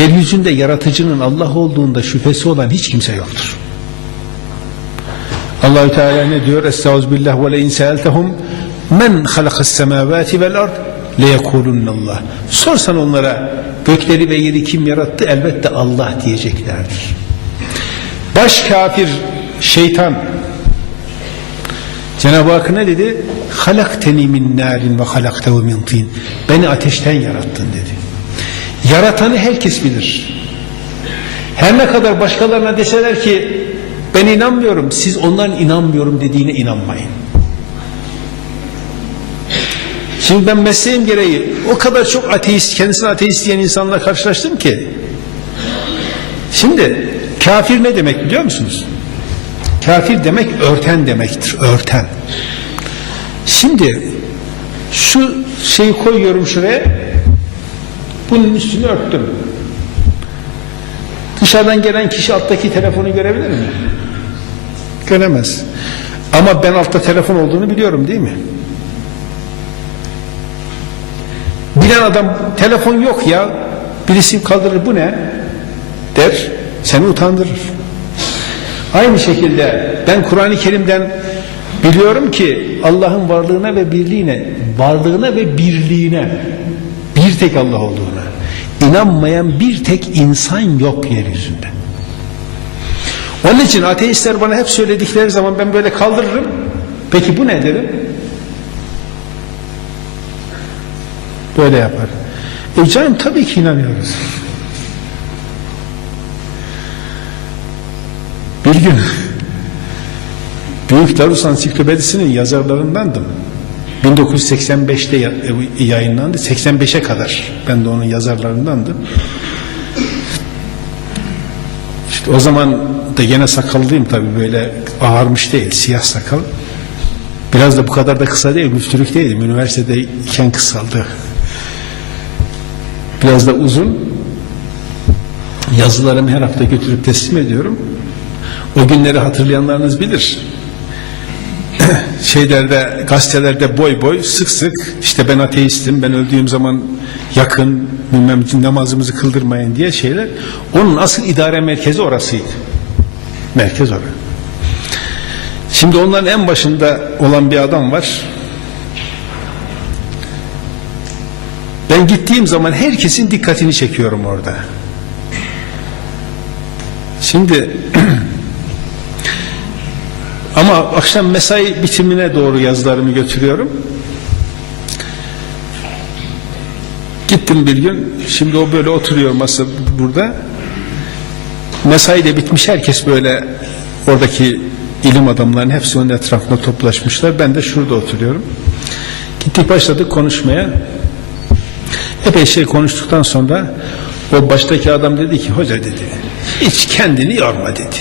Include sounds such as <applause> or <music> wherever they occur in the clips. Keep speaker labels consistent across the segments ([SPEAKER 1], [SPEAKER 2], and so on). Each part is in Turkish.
[SPEAKER 1] Yeryüzünde yaratıcının Allah olduğunda şüphesi olan hiç kimse yoktur. Allahü Teala ne diyor? Estağfirullah ve le in sa'altahum men halakas semavati vel ard leyekulunallah. Sorsan onlara gökleri ve yeri kim yarattı? Elbette Allah diyeceklerdir. Baş kafir şeytan Cenab-ı Hak ne dedi? Halakteni min narin ve halaktehu min tin. Beni ateşten yarattın dedi. Yaratanı herkes bilir. Her ne kadar başkalarına deseler ki ben inanmıyorum, siz onların inanmıyorum dediğine inanmayın. Şimdi ben mesleğim gereği o kadar çok ateist, kendisini ateist diyen insanla karşılaştım ki. Şimdi kafir ne demek biliyor musunuz? Kafir demek örten demektir, örten. Şimdi şu şeyi koyuyorum şuraya, bunun üstünü örttüm. Dışarıdan gelen kişi alttaki telefonu görebilir mi? Göremez. Ama ben altta telefon olduğunu biliyorum değil mi? Bilen adam telefon yok ya birisi kaldırır bu ne der seni utandırır. Aynı şekilde ben Kur'an-ı Kerim'den biliyorum ki Allah'ın varlığına ve birliğine, varlığına ve birliğine bir tek Allah olduğuna inanmayan bir tek insan yok yeryüzünde. Onun için ateistler bana hep söyledikleri zaman ben böyle kaldırırım. Peki bu ne derim? Böyle yapar. E canım tabii ki inanıyoruz. Bir gün Büyük Darus Ansiklopedisi'nin yazarlarındandım. 1985'te ya- e, yayınlandı. 85'e kadar ben de onun yazarlarındandım. İşte o zaman da gene sakallıyım tabii böyle ağarmış değil, siyah sakal. Biraz da bu kadar da kısa değil, müftülük değilim. Üniversitedeyken kısaldı. Biraz da uzun. Yazılarımı her hafta götürüp teslim ediyorum. O günleri hatırlayanlarınız bilir. <laughs> Şeylerde, gazetelerde boy boy sık sık işte ben ateistim, ben öldüğüm zaman yakın bilmem namazımızı kıldırmayın diye şeyler. Onun asıl idare merkezi orasıydı. Merkez orası. Şimdi onların en başında olan bir adam var. Ben gittiğim zaman herkesin dikkatini çekiyorum orada. Şimdi <clears throat> ama akşam mesai bitimine doğru yazılarımı götürüyorum. Gittim bir gün. Şimdi o böyle oturuyor masa burada. Mesai de bitmiş. Herkes böyle oradaki ilim adamlarının hepsi onun etrafında toplaşmışlar. Ben de şurada oturuyorum. Gittik başladık konuşmaya. Epey şey konuştuktan sonra o baştaki adam dedi ki hoca dedi hiç kendini yorma dedi.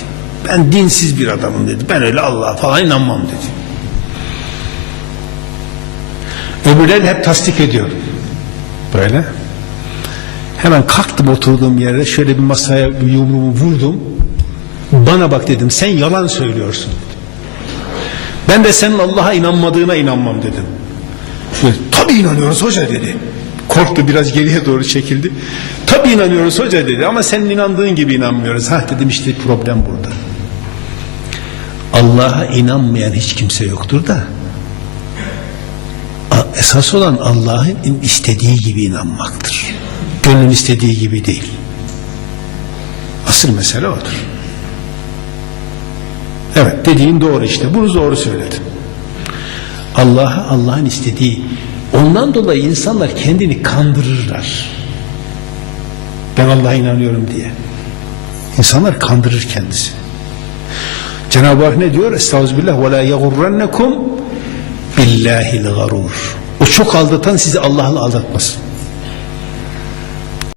[SPEAKER 1] Ben dinsiz bir adamım dedi. Ben öyle Allah'a falan inanmam dedi. Öbürleri hep tasdik ediyor. Böyle. Hemen kalktım oturduğum yerde şöyle bir masaya bir yumruğumu vurdum. Bana bak dedim sen yalan söylüyorsun. Ben de senin Allah'a inanmadığına inanmam dedim. Şöyle, Tabii inanıyoruz hoca dedi. Korktu biraz geriye doğru çekildi. Tabii inanıyoruz hoca dedi ama senin inandığın gibi inanmıyoruz. Ha dedim işte problem burada. Allah'a inanmayan hiç kimse yoktur da esas olan Allah'ın istediği gibi inanmaktır. Gönlün istediği gibi değil. Asıl mesele odur. Evet dediğin doğru işte. Bunu doğru söyledin. Allah'a Allah'ın istediği. Ondan dolayı insanlar kendini kandırırlar. Ben Allah'a inanıyorum diye. İnsanlar kandırır kendisi. Cenab-ı Hak ne diyor? Estağfirullah ve la yagurrannekum billahil garur. O çok aldatan sizi Allah'la aldatmasın.